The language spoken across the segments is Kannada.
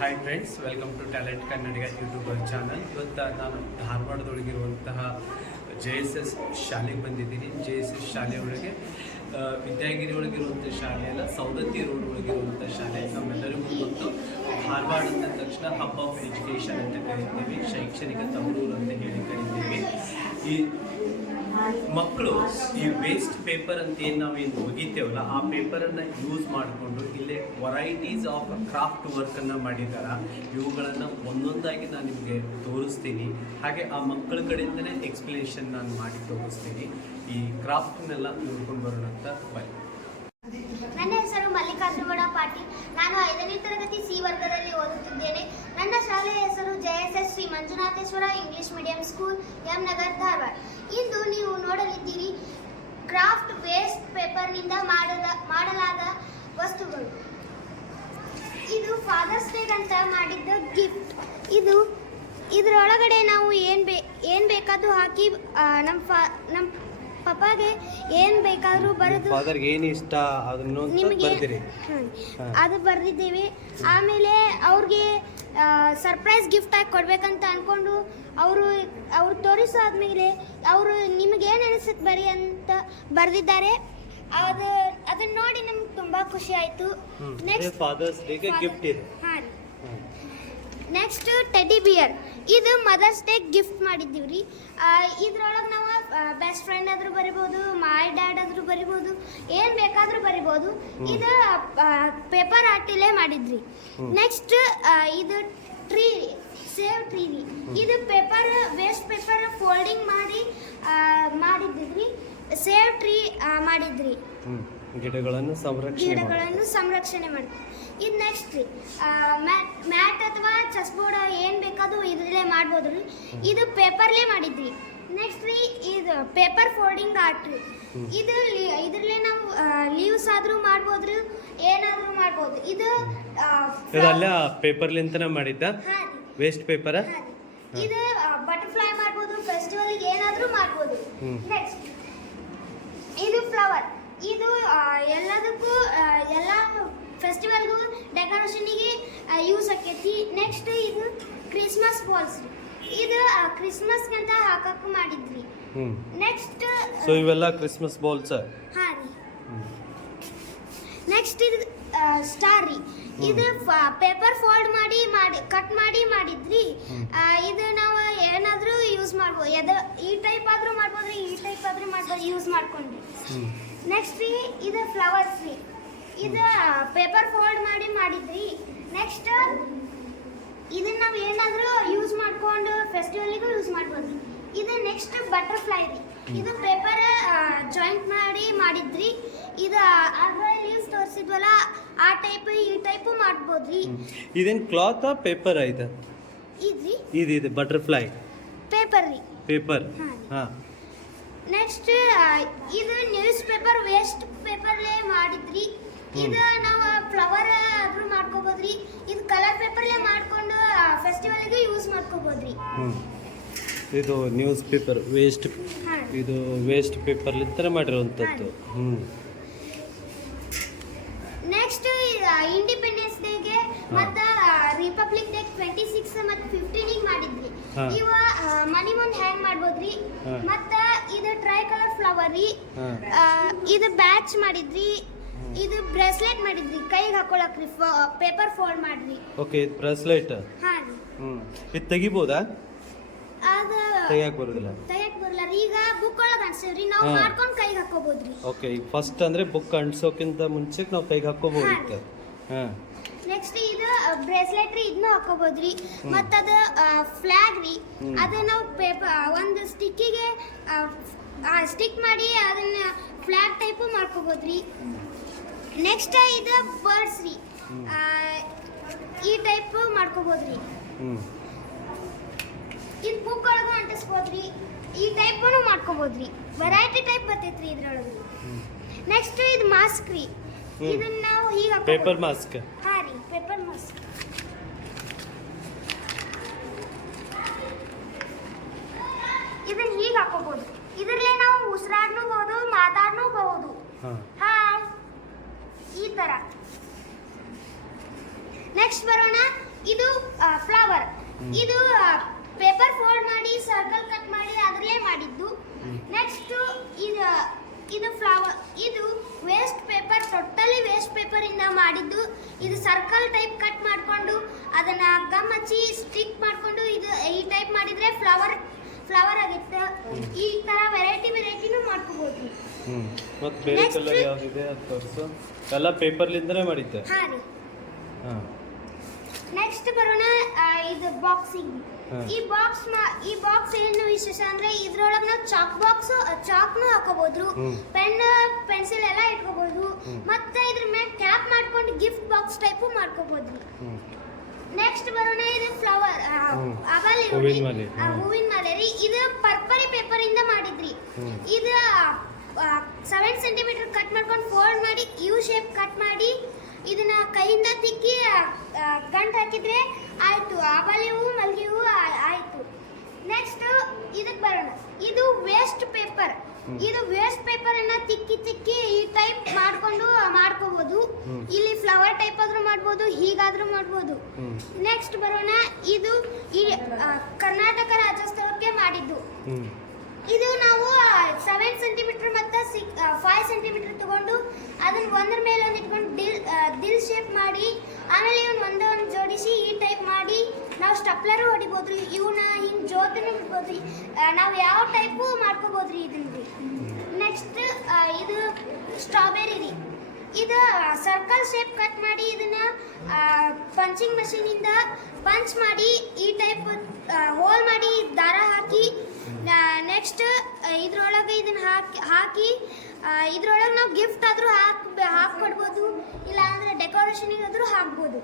Hi friends, welcome to talent Kannadiga YouTuber channel. ಇವತ್ತು ನಾನು ಧಾರವಾಡದೊಳಗಿರುವಂತಹ JSS ಶಾಲೆಗೆ ಬಂದಿದ್ದೀನಿ. JSS ಶಾಲೆ ಒಳಗೆ ವಿದ್ಯಾಗಿರಿ ಒಳಗಿರುವಂಥ ಶಾಲೆ ಅಲ್ಲ, ಸೌದತ್ತಿ ರೋಡ್ ಒಳಗಿರುವಂಥ ಶಾಲೆ. ನಮ್ಮೆಲ್ಲರಿಗೂ ಗೊತ್ತು, ಧಾರವಾಡ ಅಂದ ತಕ್ಷಣ ಹಬ್ ಆಫ್ ಎಜುಕೇಷನ್ ಅಂತ ಕರಿತೀವಿ, ಶೈಕ್ಷಣಿಕ ತವರೂರು ಅಂತ ಹೇಳಿ ಕರಿತೀವಿ. ಈ ಮಕ್ಕಳು ಈ ವೇಸ್ಟ್ ಪೇಪರ್ ಅಂತ ಏನು ನಾವೇನು ಒಗಿತೇವಲ್ಲ, ಆ ಪೇಪರನ್ನು ಯೂಸ್ ಮಾಡಿಕೊಂಡು ಇಲ್ಲೇ ವೆರೈಟೀಸ್ ಆಫ್ ಕ್ರಾಫ್ಟ್ ವರ್ಕನ್ನು ಮಾಡಿದ್ದಾರೆ. ಇವುಗಳನ್ನು ಒಂದೊಂದಾಗಿ ನಾನು ನಿಮಗೆ ತೋರಿಸ್ತೀನಿ. ಹಾಗೆ ಆ ಮಕ್ಕಳ ಕಡೆಯಿಂದನೇ ಎಕ್ಸ್ಪ್ಲನೇಷನ್ ನಾನು ಮಾಡಿ ತೋರಿಸ್ತೀನಿ. ಈ ಕ್ರಾಫ್ಟ್ನೆಲ್ಲ ನೋಡ್ಕೊಂಡು ಬರೋಣ ಅಂತ ಬನ್ನಿ. ನನ್ನ ಹೆಸರು ಮಲ್ಲಿಕಾರ್ಜುನ ಪಾಟೀಲ್. ನಾನು 5ನೇ ತರಗತಿ ಸಿ ವರ್ಗದಲ್ಲಿ ಓದುತ್ತಿದ್ದೇನೆ. ನನ್ನ ಶಾಲೆಯ ಹೆಸರು JSS Shri Manjunatheshwara English medium school, M Nagar, Dharwad. ಇಂದು ನೀವು ನೋಡಲಿದ್ದೀರಿ ಕ್ರಾಫ್ಟ್ ವೇಸ್ಟ್ ಪೇಪರ್ನಿಂದ ಮಾಡಲಾದ ವಸ್ತುಗಳು. ಇದು ಫಾದರ್ಸ್ ಡೇ ಅಂತ ಮಾಡಿದ್ದ ಗಿಫ್ಟ್. ಇದರೊಳಗಡೆ ನಾವು ಏನು ಬೇಕಾದರೂ ಹಾಕಿ ನಮ್ಮ ಪಪ್ಪಾಗೆ ಏನು ಬೇಕಾದರೂ ಬರೆದು ಫಾದರ್ಗೆ ಏನು ಇಷ್ಟ ಅದನ್ನು ಬರ್ದಿರಿ. ಅದು ಬರೆದಿದ್ದೇವೆ. ಆಮೇಲೆ ಅವ್ರಿಗೆ ಸರ್ಪ್ರೈಸ್ ಗಿಫ್ಟ್ ಆಗಿ ಕೊಡ್ಬೇಕಂತ ಅಂದ್ಕೊಂಡು ಅವರು ತೋರಿಸಾದ್ಮೇಲೆ ಅವರು ನಿಮಗೇನು ಅನಿಸುತ್ತೆ ಬರಿ ಅಂತ ಬರೆದಿದ್ದಾರೆ. ಅದನ್ನು ನೋಡಿ ನಮ್ಗೆ ತುಂಬ ಖುಷಿ ಆಯಿತು. ನೆಕ್ಸ್ಟ್ ಫಾದರ್ಸ್ ಡೇಗೆ ಗಿಫ್ಟ್ ಇದೆ. ಹಾಂ ರೀ. Next teddy beer. ಇದು ಮದರ್ಸ್ ಡೇ ಗಿಫ್ಟ್ ಮಾಡಿದ್ದೀವಿ ರೀ. ಇದ್ರೊಳಗೆ ನಾವು ಬೆಸ್ಟ್ ಫ್ರೆಂಡ್ ಆದರೂ ಬರಿಬೋದು, ಮೈ ಡ್ಯಾಡ್ ಆದರೂ ಬರಿಬೋದು, ಏನು ಬೇಕಾದರೂ ಬರಿಬೋದು. ಇದು ಪೇಪರ್ ಆರ್ಟಿಲೇ ಮಾಡಿದ್ರಿ. ನೆಕ್ಸ್ಟ್ ಇದು ಟ್ರೀ, ಸೇವ್ ಟ್ರೀ ರೀ. ಇದು ಪೇಪರ್ ವೇಸ್ಟ್ ಪೇಪರ್ ಫೋಲ್ಡಿಂಗ್ ಮಾಡಿದ್ರಿ. ಸೇವ್ ಟ್ರೀ ಮಾಡಿದ್ರಿ. ಗಿಡಗಳನ್ನು ಸಂರಕ್ಷಣೆ ಮಾಡಿದ್ವಿ. ಇದು ನೆಕ್ಸ್ಟ್ ರೀ, ಮ್ಯಾಟ್ ಅಥವಾ ಚೆಸ್ ಬೋರ್ಡ್ ಏನು ಬೇಕಾದರೂ ಇದರಲ್ಲೇ ಮಾಡ್ಬೋದು ರೀ. ಇದು ಪೇಪರ್ಲೇ ಮಾಡಿದ್ವಿ. ನೆಕ್ಸ್ಟ್ ರೀ, ಇದು ಪೇಪರ್ ಫೋಲ್ಡಿಂಗ್ ಆರ್ಟ್ ರೀ. ಇದರಲ್ಲೇ ನಾವು ಲೀವ್ಸ್ ಆದರೂ ಮಾಡ್ಬೋದು, ಏನಾದರೂ ಮಾಡ್ಬೋದು. ಇದು ಪೇಪರ್ಲಿಂತನೇ ಮಾಡಿದ್ದ ವೇಸ್ಟ್ ಪೇಪರ್. ಇದು ಬಟರ್ಫ್ಲೈ ಮಾಡ್ಬೋದು, ಫೆಸ್ಟಿವಲ್ಗೆ ಏನಾದರೂ ಮಾಡ್ಬೋದು. ನೆಕ್ಸ್ಟ್ ಇದು ಫ್ಲವರ್. ಇದು ಎಲ್ಲದಕ್ಕೂ ಎಲ್ಲ ಫೆಸ್ಟಿವಲ್ಗೂ ಡೆಕೋರೇಷನಿಗೆ ಯೂಸ್ ಆಕೈತಿ. ನೆಕ್ಸ್ಟ್ ಇದು ಕ್ರಿಸ್ಮಸ್ ಬಾಲ್ಸ್ ರೀ. ಇದು ಕ್ರಿಸ್ಮಸ್ಗಂತ ಹಾಕಕ್ಕೆ ಮಾಡಿದ್ವಿ. ನೆಕ್ಸ್ಟ್ ಇವೆಲ್ಲ ಕ್ರಿಸ್ಮಸ್ ಬಾಲ್ಸ್. ಹಾಂ ರೀ. ನೆಕ್ಸ್ಟ್ ಇದು ಸ್ಟಾರ್ ರೀ. ಇದು ಪೇಪರ್ ಫೋಲ್ಡ್ ಮಾಡಿ ಕಟ್ ಮಾಡಿದ್ರಿ. ಇದು ನಾವು ಏನಾದರೂ ಯೂಸ್ ಮಾಡ್ಬೋದು. ಈ ಟೈಪ್ ಆದರೂ ಮಾಡ್ಬೋದು, ಈ ಟೈಪ್ ಆದರೂ ಮಾಡ್ಬೋದು, ಯೂಸ್ ಮಾಡ್ಕೊಂಡ್ರಿ. ನೆಕ್ಸ್ಟ್ ರೀ, ಇದು ಫ್ಲವರ್ಸ್ ರೀ. ಇದು ಪೇಪರ್ ಫೋಲ್ಡ್ ಮಾಡಿದ್ರಿ. ನೆಕ್ಸ್ಟ್ ಇದನ್ನ ನಾವು ಏನಾದರೂ ಯೂಸ್ ಮಾಡ್ಕೊಂಡು ಫೆಸ್ಟಿವಲ್ಗೂ ಯೂಸ್ ಮಾಡ್ಬೋದು. ಇದು ನೆಕ್ಸ್ಟ್ ಬಟರ್ಫ್ಲೈ ರೀ. ಇದು ಪೇಪರ್ ಜಾಯಿಂಟ್ ಮಾಡಿದ್ರಿ. ಇದು ಲೀವ್ಸ್ ತೋರಿಸಿದ್ವಲ್ಲ, ಆ ಟೈಪ್ ಈ ಟೈಪು ಮಾಡ್ಬೋದ್ರಿ. ಇದೇನು ಕ್ಲಾತ್ ಪೇಪರ್ ಐತೆ? ಇದು ಬಟರ್ಫ್ಲೈ ಪೇಪರ್ ರೀ. ಪೇಪರ್. ಹಾಂ. ನೆಕ್ಸ್ಟ್ ಇದು ನ್ಯೂಸ್ ಪೇಪರ್ ವೇಸ್ಟ್ ಪೇಪರ್ಲೇ ಮಾಡಿದ್ರಿ. ಇದು ನಾವು ಫ್ಲವರ್ ಆದ್ರೂ ಮಾಡ್ಕೋಬೋದ್ರಿ. ಇದು ಕಲರ್ ಪೇಪರ್ಲೇ ಮಾಡ್ಕೊಂಡು ಫೆಸ್ಟಿವಲ್ಗೆ ಯೂಸ್ ಮಾಡ್ಕೋಬೋದ್ರಿ. ಇದು ನ್ಯೂಸ್ ಪೇಪರ್ ವೇಸ್ಟ್. ಇದು ವೇಸ್ಟ್ ಪೇಪರ್ಲಿಂದ ಮಾಡಿರುವಂಥದ್ದು. ನೆಕ್ಸ್ಟ್ ಇಂಡಿಪೆಂಡೆನ್ಸ್ ಡೇಗೆ ಮತ್ತು ರಿಪಬ್ಲಿಕ್ ಡೇ 26 ಮತ್ತು 15 ಮಾಡಿದ್ರಿ. ಇವ ಮನಿ ಮುಂದೆ ಹ್ಯಾಂಗ್ ಮಾಡ್ಬೋದ್ರಿ. ಮತ್ತು ಇದು ಟ್ರೈ ಕಲರ್ ಫ್ಲವರ್ ರೀ. ಇದು ಬ್ಯಾಚ್ ಮಾಡಿದ್ರಿ. ಇದು ಬ್ರೇಸ್ಲೆಟ್ ಮಾಡಿದ್ರಿ, ಕೈಗೆ ಹಾಕೊಳಕ್ರಿ. ಪೇಪರ್ ಫೋಲ್ಡ್ ಮಾಡ್ರಿ. ಓಕೆ, ಇದು ಬ್ರೇಸ್ಲೆಟ್. ಹಾಂ ರೀ. ಇದು ತೆಗಿಬೋದಾ? ಅದು ತೆಗಿಯಕ್ಕೆ ಬರೋದಿಲ್ಲ ರೀ. ಈಗ ಬುಕ್ ಒಳಗೆ ಅನ್ಸಿವ್ರಿ, ನಾವು ಮಾಡ್ಕೊಂಡು ಕೈಗೆ ಹಾಕೋಬೋದ್ರಿ. ಓಕೆ, ಈಗ ಫಸ್ಟ್ ಅಂದ್ರೆ ಬುಕ್ ಅಂಟಿಸೋಕ್ಕಿಂತ ಮುಂಚೆ ನಾವು ಕೈಗೆ ಹಾಕೋಬಹುದು. ಹಾಂ. ನೆಕ್ಸ್ಟ್ ಇದು ಬ್ರೇಸ್ಲೆಟ್ ರೀ. ಇದನ್ನು ಹಾಕೋಬೋದ್ರಿ. ಮತ್ತು ಅದು ಫ್ಲಾಗ್ ರೀ. ಅದು ನಾವು ಒಂದು ಸ್ಟಿಕ್ಕಿಗೆ ಸ್ಟಿಕ್ ಮಾಡಿ ಅದನ್ನ ಫ್ಲಾಗ್ ಟೈಪು ಮಾಡ್ಕೋಬೋದ್ರಿ. ನೆಕ್ಸ್ಟ್ ಇದು ಬರ್ಡ್ಸ್ ರೀ. ಈ ಟೈಪ್ ಮಾಡ್ಕೋಬೋದ್ರಿ. ಇದು ಬುಕ್ ಒಳಗೂ ಅಂಟಿಸ್ಬೋದ್ರಿ. ಈ ಟೈಪೂ ಮಾಡ್ಕೋಬೋದ್ರಿ. ವೆರೈಟಿ ಟೈಪ್ ಬರ್ತೈತ್ರಿ ಇದ್ರೊಳಗೆ. ನೆಕ್ಸ್ಟ್ ಇದು ಮಾಸ್ಕ್ ರೀ. ಇದನ್ನ ನಾವು ಹೀಗೆ ಪೇಪರ್ ಮಾಸ್ಕ್. ಹಾಂ ರೀ, ಪೇಪರ್ ಮಾಸ್ಕ್. ಇದನ್ನ ಹೀಗೆ ಹಾಕೋಬಹುದು. ಇದರಲ್ಲೇ ನಾವು ಉಸಿರಾಡ್ನೂಬಹುದು, ಮಾತಾಡ್ನೂಬಹುದು. ಹಾಯ್, ಈ ಥರ. ನೆಕ್ಸ್ಟ್ ಬರೋಣ ಇದು ಫ್ಲವರ್. ಇದು ಪೇಪರ್ ಫೋಲ್ಡ್ ಮಾಡಿ ಸರ್ಕಲ್ ಕಟ್ ಮಾಡಿ ಅದರಲ್ಲೇ ಮಾಡಿದ್ದು. ನೆಕ್ಸ್ಟ್ ಇದು ಫ್ಲವರ್. ಇದು waste paper, totally waste paper ಇಂದ ಮಾಡಿದ್ದು. ಇದು ಸರ್ಕಲ್ ಟೈಪ್ ಕಟ್ ಮಾಡ್ಕೊಂಡು ಅದನ್ನ ಗಮ್ ಹಚ್ಚಿ ಸ್ಟಿಕ್ ಮಾಡ್ಕೊಂಡು ಇದು ಈ ಟೈಪ್ ಮಾಡಿದ್ರೆ ಫ್ಲವರ್ ಆಗುತ್ತೆ. ಈ ತರ ವೆರೈಟಿನೂ ಮಾಡ್ಕೋಬಹುದು. ಮತ್ತೆ ಬೇರೆ ಕಲರ್ ಯಾವ್ದಿದೆ ಅದು ತೋರಿಸು. ಎಲ್ಲ ಪೇಪರ್ಲಿಂದನೇ ಮಾಡಿದ್ದೆ. ಹಾ ರೀ. ಹಾ. ನೆಕ್ಸ್ಟ್ ಬರೋಣ ಇದು ಬಾಕ್ಸಿಂಗ್. ಈ ಬಾಕ್ಸ್ ಏನು ವಿಶೇಷ ಅಂದ್ರೆ ಇದ್ರೊಳಗೆ ನಾವು ಚಾಕ್ನು ಹಾಕೋಬಹುದು, ಪೆನ್ ಪೆನ್ಸಿಲ್ ಎಲ್ಲ ಇಟ್ಕೋಬಹುದು. ಮತ್ತೆ ಇದ್ರ ಮೇಲೆ ಕ್ಯಾಪ್ ಮಾಡ್ಕೊಂಡು ಗಿಫ್ಟ್ ಬಾಕ್ಸ್ ಟೈಪ್ ಮಾಡ್ಕೋಬಹುದು. ನೆಕ್ಸ್ಟ್ ಬರೋಣ ಇದು ಫ್ಲವರ್ ಹೂವಿನ ಮಾಲೆ ರೀ. ಇದು ಪರ್ಪರಿ ಪೇಪರ್ ಇಂದ ಮಾಡಿದ್ರಿ. ಇದು 7 ಸೆಂಟಿಮೀಟರ್ ಕಟ್ ಮಾಡ್ಕೊಂಡು ಫೋಲ್ಡ್ ಮಾಡಿ ಯು ಶೇಪ್ ಕಟ್ ಮಾಡಿ ಇದನ್ನ ಕೈಯಿಂದ ತಿಕ್ಕಿ ಗಂಟು ಹಾಕಿದ್ರೆ ಆಯ್ತು, ಆಬಾಲಿ ಹೂ ಮಲ್ಗೆ ಹೂ ಆಯ್ತು. ನೆಕ್ಸ್ಟ್ ಇದಕ್ಕೆ ಬರೋಣ. ಇದು ವೇಸ್ಟ್ ಪೇಪರ್. ಇದು ವೇಸ್ಟ್ ಪೇಪರ್ ಅನ್ನ ತಿಕ್ಕಿ ಈ ಟೈಪ್ ಮಾಡ್ಕೋಬಹುದು. ಇಲ್ಲಿ ಫ್ಲವರ್ ಟೈಪ್ ಆದ್ರೂ ಮಾಡ್ಬೋದು, ಹೀಗಾದ್ರೂ ಮಾಡ್ಬೋದು. ನೆಕ್ಸ್ಟ್ ಬರೋಣ. ಇದು ಕರ್ನಾಟಕ ರಾಜ್ಯೋತ್ಸವಕ್ಕೆ ಮಾಡಿದ್ದು. ಇದು ನಾವು 7 ಸೆಂಟಿಮೀಟರ್ ಮತ್ತು 5 ಸೆಂಟಿಮೀಟರ್ ತಗೊಂಡು ಅದನ್ನ ಒಂದ್ರ ಮೇಲೆ ಒಂದು ಇಟ್ಕೊಂಡು ದಿಲ್ ಶೇಪ್ ಮಾಡಿ ಆಮೇಲೆ ಇವನ್ ಒಂದೊಂದು ಜೋಡಿಸಿ ಈ ಟೈಪ್ ಮಾಡಿ ನಾವು ಸ್ಟಪ್ಲರು ಹೊಡಿಬೋದು. ಇವನ್ನ ಹಿಂಗೆ ಜೋತನು ಬಿಡ್ಬೋದು. ನಾವು ಯಾವ ಟೈಪು ಮಾಡ್ಕೋಬೋದ್ರಿ ಇದನ್ನ. ನೆಕ್ಸ್ಟ್ ಇದು ಸ್ಟ್ರಾಬೆರಿ ರೀ. ಇದು ಸರ್ಕಲ್ ಶೇಪ್ ಕಟ್ ಮಾಡಿ ಇದನ್ನ ಪಂಚಿಂಗ್ ಮಷೀನಿಂದ ಪಂಚ್ ಮಾಡಿ ಈ ಟೈಪ್ ಹೋಲ್ ಮಾಡಿ ದಾರ ಹಾಕಿ ನೆಕ್ಸ್ಟ್ ಇದ್ರೊಳಗೆ ಇದನ್ನ ಹಾಕಿ ಇದ್ರೊಳಗೆ ನಾವು ಗಿಫ್ಟ್ ಆದರೂ ಹಾಕ್ಕೊಡ್ಬೋದು, ಇಲ್ಲ ಅಂದರೆ ಡೆಕೋರೇಷನಿಗೆ ಆದರೂ ಹಾಕ್ಬೋದು.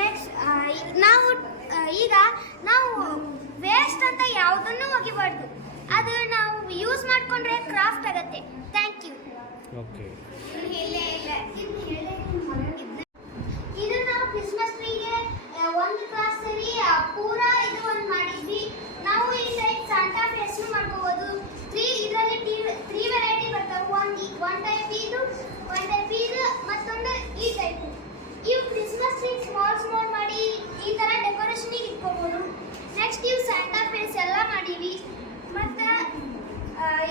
ನೆಕ್ಸ್ಟ್ ನಾವು ವೇಸ್ಟ್ ಅಂತ ಯಾವುದನ್ನು ಒಗಿಬಾರ್ದು. ಅದು ನಾವು ಯೂಸ್ ಮಾಡಿಕೊಂಡ್ರೆ ಕ್ರಾಫ್ಟ್ ಆಗುತ್ತೆ. Thank you. ಇದು ನಾವು ಕ್ರಿಸ್ಮಸ್ ಟ್ರೀಗೆ ಒಂದು ಕ್ಲಾಸ್ ಸರಿ ಪೂರಾ ಇದು ಒಂದು ಮಾಡಿದ್ವಿ. ನಾವು ಈ ಟೈಪ್ ಸಾಂಟಾ ಫೇಸ್ ಮಾಡ್ಕೋಬಹುದು. ಇದರಲ್ಲಿ 3 ವೆರೈಟಿ ಬರ್ತಾವೆ. ಒನ್ ಟೈಪ್ ಇದು, ಮತ್ತೊಂದು ಈ ಟೈಪ್. ಇವು ಕ್ರಿಸ್ಮಸ್ ಟ್ರೀ ಸ್ಮಾಲ್ ಮಾಡಿ ಈ ತರ ಡೆಕೋರೇಷನಿಗೆ ಇಟ್ಕೋಬಹುದು. ನೆಕ್ಸ್ಟ್ ಇವು ಸಾಂಟಾ ಫೇಸ್ ಎಲ್ಲ ಮಾಡೀವಿ. ಮತ್ತೆ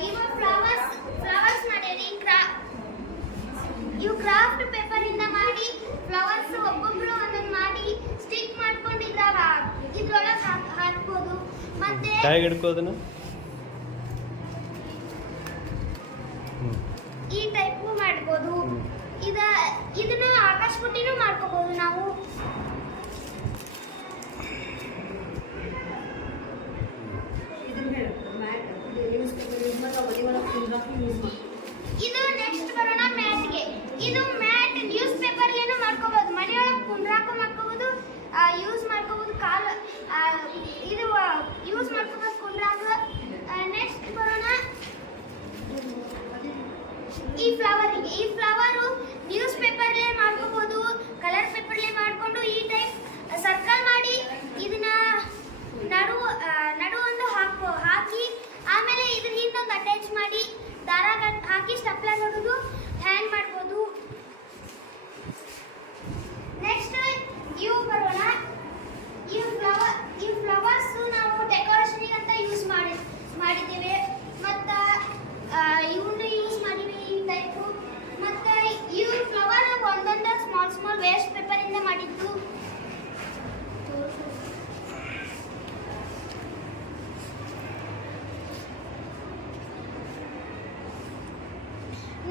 ಇವು ಫ್ಲವರ್ಸ್ ಮಾಡೀವಿ. ಇವು ಕ್ರಾಫ್ಟ್ ಪೇಪರ್ ಇಂದ ಮಾಡಿ ಫ್ಲವರ್ಸ್ ಒಬ್ಬೊಬ್ರು ಒಂದೊಂದು ಮಾಡಿ ಸ್ಟಿಕ್ ಮಾಡ್ಕೊಂಡು ಇದ್ರೊಳಗೆ ಹಾಕ್ಬೋದು. ಮತ್ತೆ ಈ ಟೈಪು ಮಾಡ್ಬೋದು. ಇದನ್ನ ಆಕಾಶ ಬುಟ್ಟಿನೂ ಮಾಡ್ಕೋಬಹುದು ನಾವು. ಇದು ನೆಕ್ಸ್ಟ್ ಬರೋಣ ಮ್ಯಾಟ್ಗೆ. ಇದು ಮ್ಯಾಟ್ ನ್ಯೂಸ್ ಪೇಪರ್ಲೇನು ಮಾಡ್ಕೋಬಹುದು, ಮನೆಯೊಳಗೆ ಕುಂಡ್ರಾಕು ಮಾಡ್ಕೋಬಹುದು, ಯೂಸ್ ಮಾಡ್ಕೋಬಹುದು. ಇದು ಯೂಸ್ ಮಾಡ್ಕೋಬಹುದು ಕುಂಡ್ರಾಕ. ನೆಕ್ಸ್ಟ್ ಬರೋಣ ಈ ಫ್ಲವರು ನ್ಯೂಸ್ ಪೇಪರ್ಲೇ ಮಾಡ್ಕೋಬಹುದು, ಕಲರ್ ಪೇಪರ್ಲೇ ಮಾಡ್ಕೊಂಡು ಈ ಟೈಪ್ ಸರ್ಕಲ್ ಮಾಡಿ ಇದನ್ನ ನಡು ಒಂದು ಹಾಕಿ ಆಮೇಲೆ ಇದ್ರ ಹಿಂದೊಂದು ಅಟ್ಯಾಚ್ ಮಾಡಿ ದಾರ ಹಾಕಿ ಸ್ಟಪ್ಲರ್ ಹೊಡೆದು ಹ್ಯಾಂಗ್ ಮಾಡ್ಬೋದು. ನೆಕ್ಸ್ಟ್ ಇವು ಬರೋಣ. ಈ ಫ್ಲವರ್ಸ್ ನಾವು ಡೆಕೋರೇಷನಿಗೆ ಅಂತ ಯೂಸ್ ಮಾಡಿದ್ದೇವೆ. ಮತ್ತು ಇವನ್ನ ಯೂಸ್ ಮಾಡಿವಿ ಈ ಟೈಪು. ಮತ್ತು ಇವು ಫ್ಲವರ್ ಒಂದೊಂದು ಸ್ಮಾಲ್ ವೇಸ್ಟ್ ಪೇಪರಿಂದ ಮಾಡಿದ್ದು.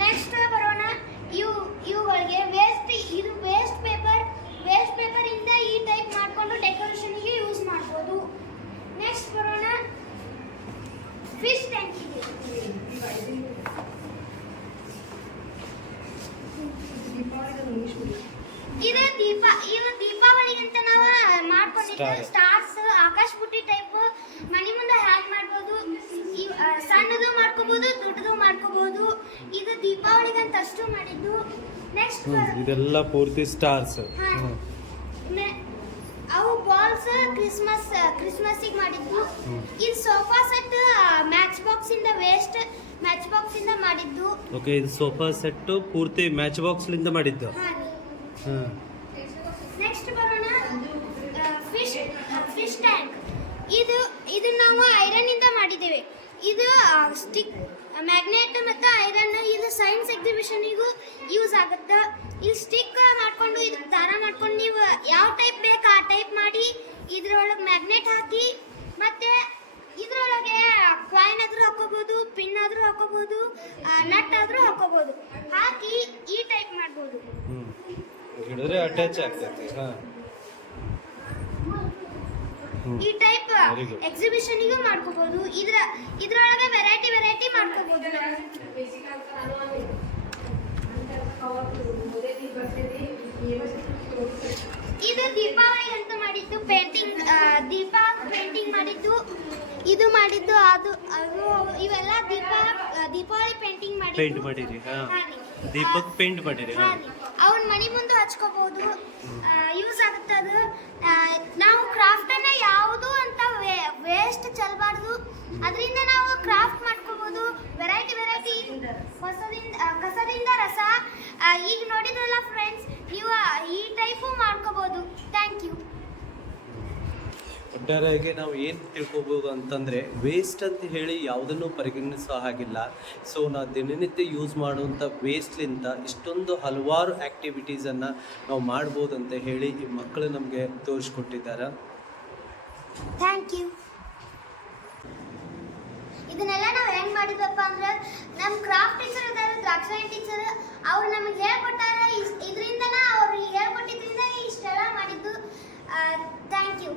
ನೆಕ್ಸ್ಟ್ ಬರೋಣ. ಇವುಗಳಿಗೆ ವೇಸ್ಟ್ ಪೇಪರ್ ಇಂದ ಈ ಟೈಪ್ ಮಾಡ್ಕೊಂಡು ಡೆಕೋರೇಷನ್ಗೆ ಯೂಸ್ ಮಾಡ್ಬೋದು. ನೆಕ್ಸ್ಟ್ ಬರೋಣ ಫಿಶ್ ಟ್ಯಾಂಕ್. ಇದು ದೀಪಾವಳಿಗಂತ ನಾವು ಮಾಡ್ಕೊಂಡಿದ್ದೇವೆ. ಸ್ಟಾರ್ಸ್ ಆಕಾಶ ಬುಟ್ಟಿ ಟೈಪ್ ಮನೆ ಮುಂದೆ ಹ್ಯಾಂಗ್ ಮಾಡ್ಬೋದು. ಸಣ್ಣದು ಮಾಡ್ಕೋಬಹುದು, ದೊಡ್ಡದು ಮಾಡ್ಕೋಬಹುದು. ಇದು ದೀಪಾವಳಿಗಂತ ಅಷ್ಟು ಮಾಡಿದ್ದು. ನೆಕ್ಸ್ಟ್ ಇದೆಲ್ಲ ಪೂರ್ತಿ ಸ್ಟಾರ್ಸ್. ಅವು ಬಾಲ್ಸ್ ಕ್ರಿಸ್ಮಸ್ಸಿಗೆ ಮಾಡಿದ್ದು. ಇದು ಸೋಫಾ ಸೆಟ್ ಮ್ಯಾಚ್ ಬಾಕ್ಸ್ ಇಂದ ಮಾಡಿದ್ದು. ಓಕೆ, ಇದು ಸೋಫಾ ಸೆಟ್ ಪೂರ್ತಿ ಮ್ಯಾಚ್ ಬಾಕ್ಸ್ ಲಿಂದ ಮಾಡಿದ್ದು. ನೆಕ್ಸ್ಟ್ ಇದನ್ನ ನಾವು ಐರನ್ ಇಂದ ಮಾಡಿದ್ದೇವೆ. ಇದು ಸ್ಟಿಕ್ ಮ್ಯಾಗ್ನೆಟ್ ಮತ್ತು ಐರನ್ ಇದು ಸೈನ್ಸ್ ಎಕ್ಸಿಬಿಷನಿಗೂ ಯೂಸ್ ಆಗುತ್ತೆ. ಇಲ್ಲಿ ಸ್ಟಿಕ್ ಮಾಡ್ಕೊಂಡು ಇದು ದಾರ ಮಾಡ್ಕೊಂಡು ನೀವು ಯಾವ ಟೈಪ್ ಬೇಕು ಆ ಟೈಪ್ ಮಾಡಿ ಇದ್ರೊಳಗೆ ಮ್ಯಾಗ್ನೆಟ್ ಹಾಕಿ ಮತ್ತೆ ಇದ್ರೊಳಗೆ ಕಾಯಿನ್ ಆದ್ರೂ ಹಾಕೋಬಹುದು, ಪಿನ್ ಆದ್ರೂ ಹಾಕೋಬಹುದು, ನಟ್ ಆದ್ರೂ ಹಾಕೋಬಹುದು. ಹಾಕಿ ಈ ಟೈಪ್ ಮಾಡ್ಬೋದು. ಹಿಡಿದ್ರೆ ಅಟ್ಯಾಚ್ ಆಗ್ತೈತಿ. ಈ ಟೈಪ್ Very good. ಎಕ್ಸಿಬಿಷನಿಗೂ ಮಾಡ್ಕೋಬಹುದು. ಇದ್ರೊಳಗೆ ವೆರೈಟಿ ಮಾಡ್ಕೋಬಹುದು. ಇದು ದೀಪಾವಳಿ ಅಂತ ಮಾಡಿದ್ದು ಪೇಂಟಿಂಗ್, ದೀಪ ಪೇಂಟಿಂಗ್ ಮಾಡಿದ್ದು, ಇದು ಮಾಡಿದ್ದು ಅದು ಇವೆಲ್ಲ ದೀಪಾವಳಿ ಪೇಂಟಿಂಗ್ ಪೇಂಟ್ ಮಾಡಿರಿ. ದೀಪಕ್ ಪೇಂಟ್ ಮಾಡಿರಿ. ಅವ್ನ ಮನೆ ಮುಂದೆ ಹಚ್ಕೋಬಹುದು. ಯೂಸ್ ಆಗುತ್ತೆ ಅದು. ನಾವು ಕ್ರಾಫ್ಟನ್ನ ಯಾವುದು ಅಂತ ವೇಸ್ಟ್ ಚೆಲ್ಲಬಾರ್ದು. ಅದರಿಂದ ನಾವು ಕ್ರಾಫ್ಟ್ ಮಾಡ್ಕೋಬಹುದು. ವೆರೈಟಿ ಕಸದಿಂದ ರಸ. ಈಗ ನೋಡಿದ್ರಲ್ಲ ಫ್ರೆಂಡ್ಸ್, ನೀವು ಈ ಟೈಪು ಮಾಡ್ಕೋಬಹುದು. Thank you. ಒಟ್ಟಾರೆಯಾಗಿ ನಾವು ಏನು ತಿಳ್ಕೊಬೋದು ಅಂತಂದರೆ, ವೇಸ್ಟ್ ಅಂತ ಹೇಳಿ ಯಾವುದನ್ನು ಪರಿಗಣಿಸೋ ಹಾಗಿಲ್ಲ. ಸೊ ನಾವು ದಿನನಿತ್ಯ ಯೂಸ್ ಮಾಡುವಂಥ ವೇಸ್ಟ್ಲಿಂದ ಇಷ್ಟೊಂದು ಹಲವಾರು ಆ್ಯಕ್ಟಿವಿಟೀಸನ್ನು ನಾವು ಮಾಡ್ಬೋದು ಅಂತ ಹೇಳಿ ಈ ಮಕ್ಕಳು ನಮಗೆ ತೋರಿಸ್ಕೊಟ್ಟಿದ್ದಾರೆ. Thank you. ಇದನ್ನೆಲ್ಲ ನಾವು ಹೆಂಗ್ ಮಾಡಿದ್ವಪ್ಪ ಅಂದ್ರೆ, ನಮ್ಮ ಕ್ರಾಫ್ಟ್ ಟೀಚರ್ ಇದ್ದಾರೆ, ದ್ರಾಕ್ಷಾಯಣಿ ಟೀಚರ್, ಅವ್ರು ನಮಗೆ ಹೇಳ್ಕೊಟ್ಟಾರ. ಇದರಿಂದನ ಅವ್ರು ಹೇಳ್ಕೊಟ್ಟಿದ್ರಿಂದ ಇಷ್ಟೆಲ್ಲ ಮಾಡಿದ್ದು. Thank you.